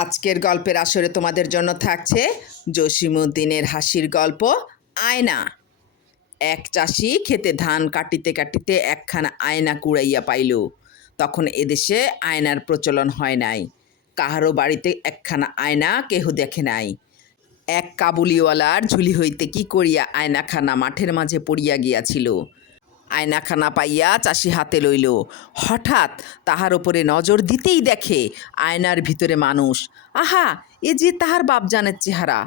আজকের গল্পের আসরে তোমাদের জন্য থাকছে জসিমুদ্দিনের হাসির গল্প, আয়না। এক চাষি খেতে ধান কাটিতে কাটিতে একখানা আয়না কুড়াইয়া পাইল। তখন এদেশে আয়নার প্রচলন হয় নাই। কাহারও বাড়িতে একখানা আয়না কেহ দেখে নাই। এক কাবুলিওয়ালার ঝুলি হইতে কি করিয়া আয়নাখানা মাঠের মাঝে পড়িয়া গিয়াছিল। আয়নাখানা পাইয়া চাষি হাতে লইল। হঠাৎ তাহার ওপরে নজর দিতেই দেখে আয়নার ভিতরে মানুষ। আহা, এ যে তাহার বাপ বাপজানের চেহারা।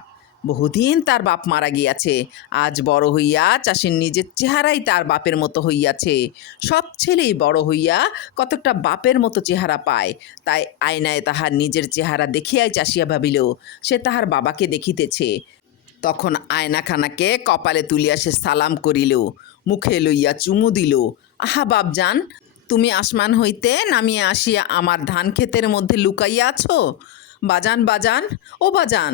বহুদিন তার বাপ মারা গিয়াছে। আজ বড় হইয়া চাষির নিজের চেহারাই তার বাপের মতো হইয়াছে। সব ছেলেই বড় হইয়া কতকটা বাপের মতো চেহারা পায়। তাই আয়নায় তাহার নিজের চেহারা দেখিয়াই চাষিয়া ভাবিল, সে তাহার বাবাকে দেখিতেছে। তখন আয়নাখানাকে কপালে তুলিয়া সে সালাম করিল মুখে লইয়া চুমু দিল। আহা বাপজান, তুমি আসমান হইতে নামিয়ে আসিয়া আমার ধান ক্ষেতের মধ্যে লুকাইয়া আছো? বাজান বাজান, ও বাজান!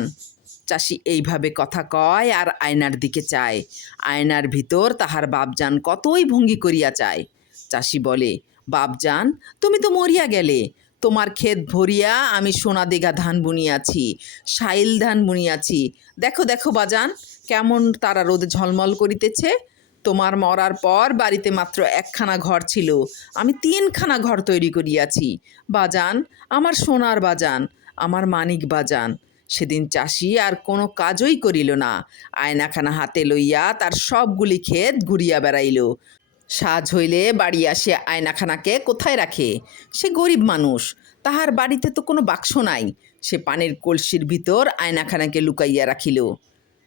চাষি এইভাবে কথা কয় আর আয়নার দিকে চায়। আয়নার ভিতর তাহার বাপজান কতই ভঙ্গি করিয়া চায়। চাষি বলে, বাপজান, তুমি তো মরিয়া গেলে। তোমার ক্ষেত ভরিয়া আমি সোনা দিঘা ধান বুনিয়াছি, শাইল ধান বুনিয়াছি। দেখো দেখো বাজান, কেমন তারা রোদে ঝলমল করিতেছে। তোমার মরার পর বাড়িতে মাত্র একখানা ঘর ছিল। আমি তিনখানা ঘর তৈরি করিয়াছি। বাজান, আমার সোনার বাজান, আমার মানিক বাজান। সেদিন চাষি আর কোনো কাজই করিল না। আয়নাখানা হাতে লইয়া তার সবগুলি ক্ষেত ঘুরিয়া বেড়াইল। সাজ হইলে বাড়ি আসে আয়নাখানাকে কোথায় রাখে? সে গরিব মানুষ। তাহার বাড়িতে তো কোনো বাক্স নাই। সে পানির কলসির ভিতর আয়নাখানাকে লুকাইয়া রাখিল।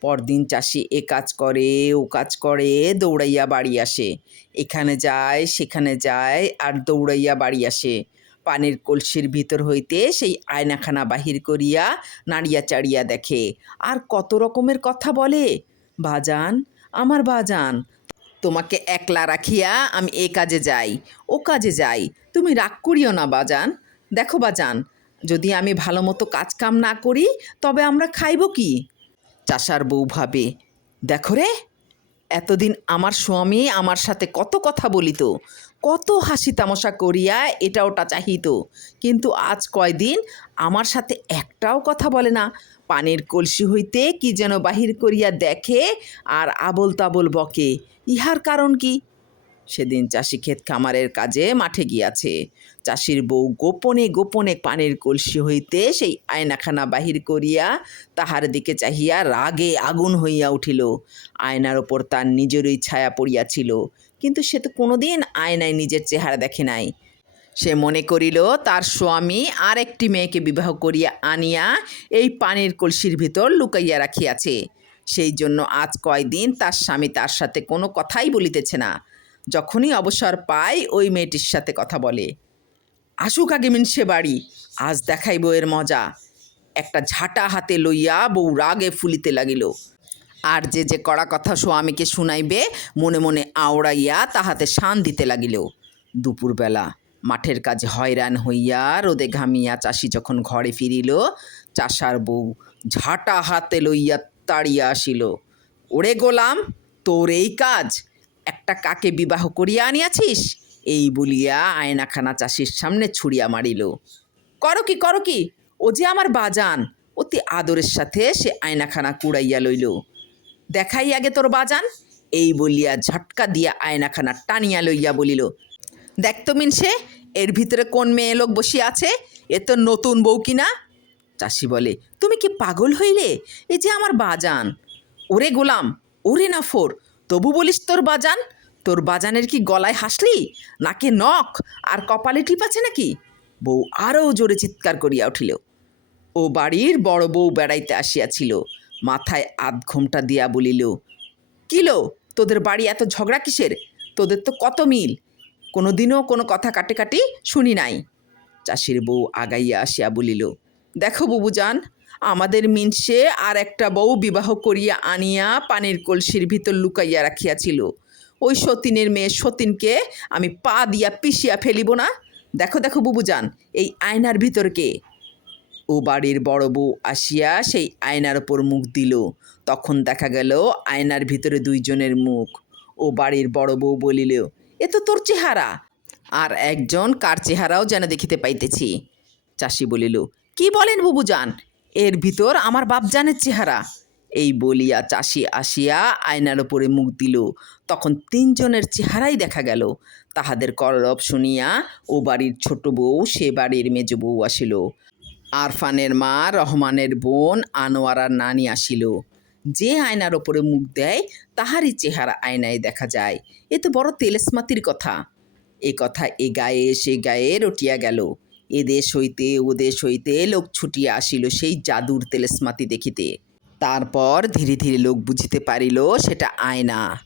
পরদিন চাষি এ কাজ করে, ও কাজ করে, দৌড়াইয়া বাড়ি আসে। এখানে যায়, সেখানে যায়, আর দৌড়াইয়া বাড়ি আসে। পানির কলসির ভিতর হইতে সেই আয়নাখানা বাহির করিয়া নাড়িয়া চাড়িয়া দেখে। আর কত রকমের কথা বলে? বাজান, আমার বাজান, তোমাকে একলা রাখিয়া আমি এ কাজে যাই, ও কাজে যাই। তুমি রাগ করিও না বাজান। দেখো বাজান, যদি আমি ভালো মতো কাজ কাম না করি, তবে আমরা খাইব কি? চাষার বউ ভাবে, দেখো রে, এতদিন আমার স্বামী আমার সাথে কত কথা বলিত, কত হাসি তামাশা করিয়া এটা ওটা চাহিত, কিন্তু আজ কয়দিন আমার সাথে একটাও কথা বলে না, পানের কলসি হইতে কি যেন বাহির করিয়া দেখে আর আবল তাবল বকে, ইহার কারণ কি? সেদিন চাষি ক্ষেত খামারের কাজে মাঠে গিয়াছে। চাষির বউ গোপনে গোপনে পানির কলসি হইতে সেই আয়নাখানা বাহির করিয়া তাহার দিকে চাহিয়া রাগে আগুন হইয়া উঠিল। আয়নার ওপর তার নিজেরই ছায়া পড়িয়াছিল। কিন্তু সে তো কোনোদিন আয়নায় নিজের চেহারা দেখে নাই। সে মনে করিল, তার স্বামী আর একটি মেয়েকে বিবাহ করিয়া আনিয়া এই পানির কলসির ভিতর লুকাইয়া রাখিয়াছে। সেই জন্য আজ কয়দিন তার স্বামী তার সাথে কোনো কথাই বলিতেছে না। যখনই অবসর পায়, ওই মেয়েটির সাথে কথা বলে। আসুক আগে মিনসে বাড়ি, আজ দেখাই বউয়ের মজা। একটা ঝাঁটা হাতে লইয়া বউ রাগে ফুলিতে লাগিল। আর যে যে কড়া কথা স্বামীকে শুনাইবে, মনে মনে আওড়াইয়া তাহাতে শান দিতে লাগিল। দুপুরবেলা মাঠের কাজে হয়রান হইয়া রোদে ঘামিয়া চাষি যখন ঘরে ফিরিল, চাষার বউ ঝাঁটা হাতে লইয়া তাড়িয়া আসিল। ওরে গোলাম, তোর এই কাজ? একটা কাকে বিবাহ করিয়া আনিয়াছিস? এই বলিয়া আয়নাখানা চাষির সামনে ছুড়িয়া মারিল। করো কি করো কি? ও যে আমার বাজান, অতি আদরের সাথে সে আয়নাখানা কুড়াইয়া লইল। দেখাই আগে তোর বাজান। এই বলিয়া ঝটকা দিয়া আয়নাখানা টানিয়া লইয়া বলিল, দেখ তো মিনসে, এর ভিতরে কোন মেয়ে লোক বসিয়া আছে? এ তো নতুন বউ কিনা চাষি বলে, তুমি কি পাগল হইলে? এ যে আমার বাজান। ওরে গোলাম, ওরে না নাফর তবু বলিস তোর বাজান, তোর বাজানের কি গলায় হাসলি, নাকে নখ, আর কপালে টিপ আছে নাকি? বউ আরও জোরে চিৎকার করিয়া উঠিল। ও বাড়ির বড় বউ বেড়াইতে আসিয়াছিল, মাথায় আধ ঘোমটা দিয়া বলিল কিলো তোদের বাড়ি এত ঝগড়া কিসের? তোদের তো কত মিল? কোনো দিনও কোনো কথা কাটে কাটি শুনি নাই। চাষির বউ আগাইয়া আসিয়া বলিল, দেখো বুবুজান আমাদের মিনসে আর একটা বউ বিবাহ করিয়া আনিয়া পানির কলসির ভিতর লুকাইয়া রাখিয়াছিল। ওই সতীনের মেয়ে সতীনকে আমি পা দিয়া পিষিয়া ফেলিব না। দেখো দেখো, বুবুজান, এই আয়নার ভিতরকে ও বাড়ির বড় বউ আসিয়া সেই আয়নার ওপর মুখ দিল। তখন দেখা গেল আয়নার ভিতরে দুইজনের মুখ। ও বাড়ির বড় বউ বলিল, এ তো তোর চেহারা। আর একজন কার চেহারাও যেন দেখিতে পাইতেছি? চাষি বলিল, কি বলেন বুবুজান? এর ভিতর আমার বাপজানের চেহারা। এই বলিয়া চাষি আসিয়া আয়নার ওপরে মুখ দিল। তখন তিনজনের চেহারাই দেখা গেল। তাহাদের কলরব শুনিয়া ও বাড়ির ছোট বউ, সে বাড়ির মেজ বউ আসিল। আরফানের মা, রহমানের বোন আনোয়ারার নানি আসিল। যে আয়নার ওপরে মুখ দেয়, তাহারই চেহারা আয়নায় দেখা যায়। এ তো বড় তেলেসমাতির কথা। এ কথা এ গায়ে সে গায়ে রটিয়া গেল। এ দেশ হইতে, ওদেশ হইতে লোক ছুটিয়া আসিল সেই জাদুর তেলেসমাতি দেখিতে। তারপর ধীরে ধীরে লোক বুঝিতে পারিল, সেটা আয়না।